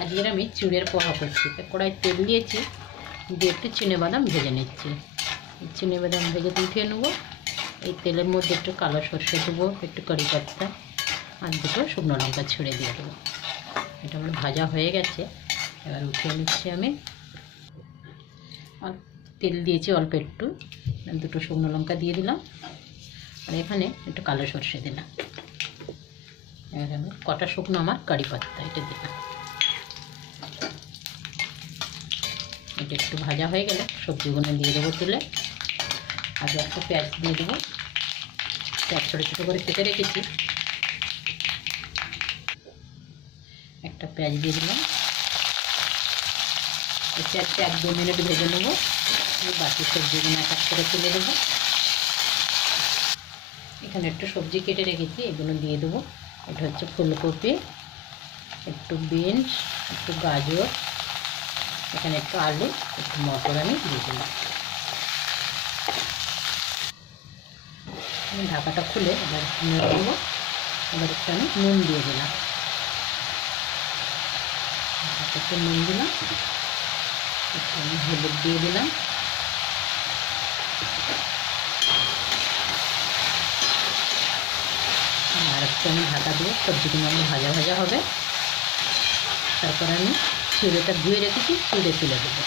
আজকের আমি চুড়ের পোহা করছি। কড়াই তেল দিয়েছি, দিয়ে একটু চিনেবাদাম ভেজে নিচ্ছি। চিনেবাদাম ভেজে উঠিয়ে নেবো। এই তেলের মধ্যে একটু কালো সর্ষে দেবো, একটু কারি পাতা আর দুটো শুকনো লঙ্কা ছিঁড়ে দিয়ে দেবো। এটা আমার ভাজা হয়ে গেছে, এবার উঠিয়ে নিচ্ছি আমি। তেল দিয়েছি অল্প একটু, দুটো শুকনো লঙ্কা দিয়ে দিলাম আর এখানে একটু কালো সর্ষে দিলাম। এবার আমি কটা শুকনো আমার কারি পাতা এটা দিলাম। এটা একটু ভাজা হয়ে গেলে সবজিগুলো দিয়ে দেবো তেলে। আগে একটা পেঁয়াজ দিয়ে দেবো, পেঁয়াজ ছোটো ছোটো করে কেটে রেখেছি। একটা পেঁয়াজ দিয়ে দিলাম। এই পেঁয়াজটা 1-2 মিনিট ভেজে নেবো। বাকি সবজিগুলো এক এক করে তুলে দেবো। এখানে একটু সবজি কেটে রেখেছি, এগুলো দিয়ে দেবো। এটা হচ্ছে ফুলকপি, একটু বিনস, একটু গাজর, এখানে একটু আলু, একটু মটর আমি দিয়ে দিলাম। আমি ঢাকাটা খুলে এবার নেড়ে দেবো। এবার একটু আমি নুন দিয়ে দিলাম, একটু নুন দিলাম, একটু আমি হলুদ দিয়ে দিলাম। আর একটু আমি ঢাকা দিয়ে সবজিগুলো আমার ভাজা ভাজা হবে। তারপর আমি চিড়েটা ধুয়ে রেখেছি, চিড়ে তুলে দেবো।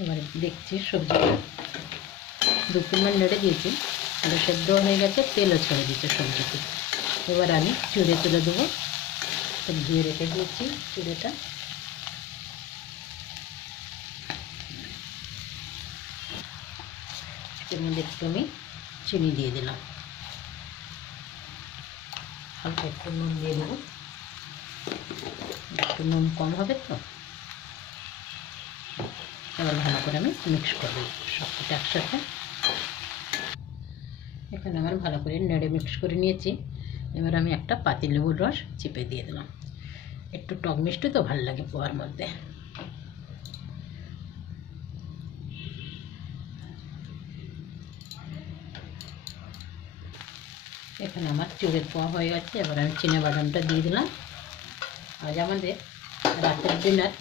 এবার দেখছি সবজিটা 2-3 মিনিট নেড়ে দিয়েছি, আলু সেদ্ধ হয়ে গেছে, তেলও ছেড়ে দিচ্ছে সবজিতে। এবার আমি চিড়ে তুলে দেবো। ধুয়ে রেখে দিয়েছি চিড়েটা। এর মধ্যে একটু আমি চিনি দিয়ে দিলাম, হালকা একটু নুন দিয়ে দেবো। একটু নুন কম হবে তো। এবার ভালো করে আমি মিক্স করবো সব কিছু একসাথে। এখানে আমার ভালো করে নেড়ে মিক্স করে নিয়েছি। এবার আমি একটা পাতিলেবুর রস চিপে দিয়ে দিলাম। একটু টক মিষ্টি তো ভালো লাগে পোহার মধ্যে। এখানে আমার চুড়ের পোহা হয়ে গেছে। এবার আমি চিনেবাদামটা দিয়ে দিলাম। আজ আমাদের রাতের ডিনার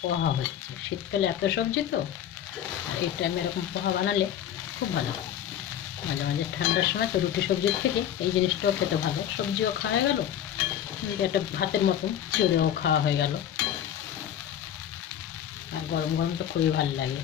পোহা হচ্ছে। শীতকালে এত সবজি তো, আর এই টাইমে এরকম পোহা বানালে খুব ভালো। মাঝে মাঝে ঠান্ডার সময় তো রুটি সবজির থেকে এই জিনিসটাও খেতে ভালো। সবজিও খাওয়া হয়ে গেল, একটা ভাতের মতন চিড়েও খাওয়া হয়ে গেল। আর গরম গরম তো খুবই ভালো লাগে।